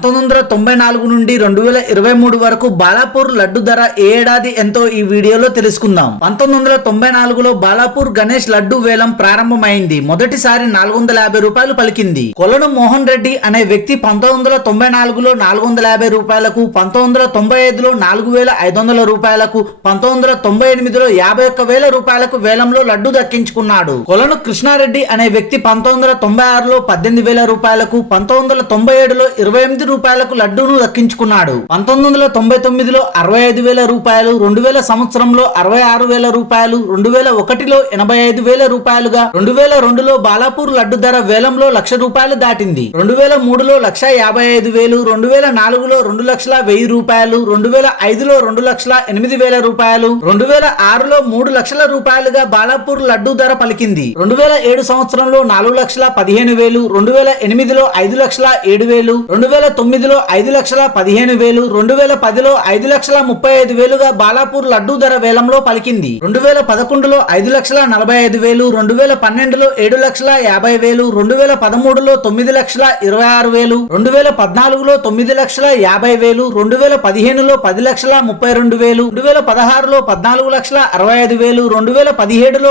1994 నుండి 2023 వరకు బాలాపూర్ లడ్డు ధర ఏ ఏడాది ఎంతో ఈ వీడియోలో తెలుసుకుందాం. 1994లో బాలాపూర్ గణేష్ లడ్డు వేలం ప్రారంభమైంది. మొదటిసారి 450 రూపాయలు పలికింది. కొలను మోహన్ రెడ్డి అనే వ్యక్తి 1994లో 450 రూపాయలకు, 1995లో 4500 రూపాయలకు, 1998లో 51,000 రూపాయలకు వేలంలో లడ్డు దక్కించుకున్నాడు. కొలను కృష్ణారెడ్డి అనే వ్యక్తి 1996లో 18,000 రూపాయలకు, 1997లో 28 రూపాయలకు లడ్డూను దక్కించుకున్నాడు. 1999లో 65,000 రూపాయలు, 2000 సంవత్సరంలో 66,000 రూపాయలు, 2001లో 85,000 రూపాయలుగా, 2002లో బాలాపూర్ లడ్డు ధర వేలంలో 1,00,000 రూపాయలు దాటింది. 2003లో 1,55,000, 2004లో 2,01,000 రూపాయలు, 2005లో 2,08,000 రూపాయలు, 2006లో 3,00,000 రూపాయలుగా బాలాపూర్ లడ్డు ధర పలికింది. 2007 సంవత్సరంలో 4,15,000, 2008లో 5,07,000, 2009లో 5,15,000, 2010లో 5,35,000గా బాలాపూర్ లడ్డు ధర వేలంలో పలికింది. 2011లో 5,45,000, 2012లో 7,50,000, 2013లో 9,26,000, 2014లో 9,50,000, 2015లో 10,32,000, 2016లో 14,65,000, 2017లో 15,60,000,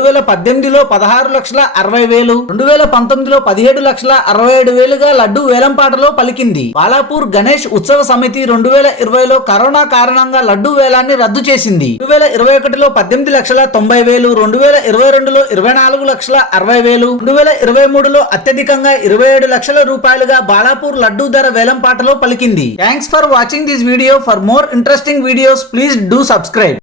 2018లో 16,60,000, 2019లో 17,67,000గా లడ్డు వేలంపాటలో పలికింది. బాలాపూర్ గణేష్ ఉత్సవ సమితి 2020లో కరోనా కారణంగా లడ్డు వేలాన్ని రద్దు చేసింది. 2021లో 18,90,000, 2022లో 24,60,000, 2023లో అత్యధికంగా 27 లక్షల రూపాయలుగా బాలాపూర్ లడ్డు ధర వేలంపాటలో పలికింది. Thanks for watching this video. For more interesting videos please do subscribe.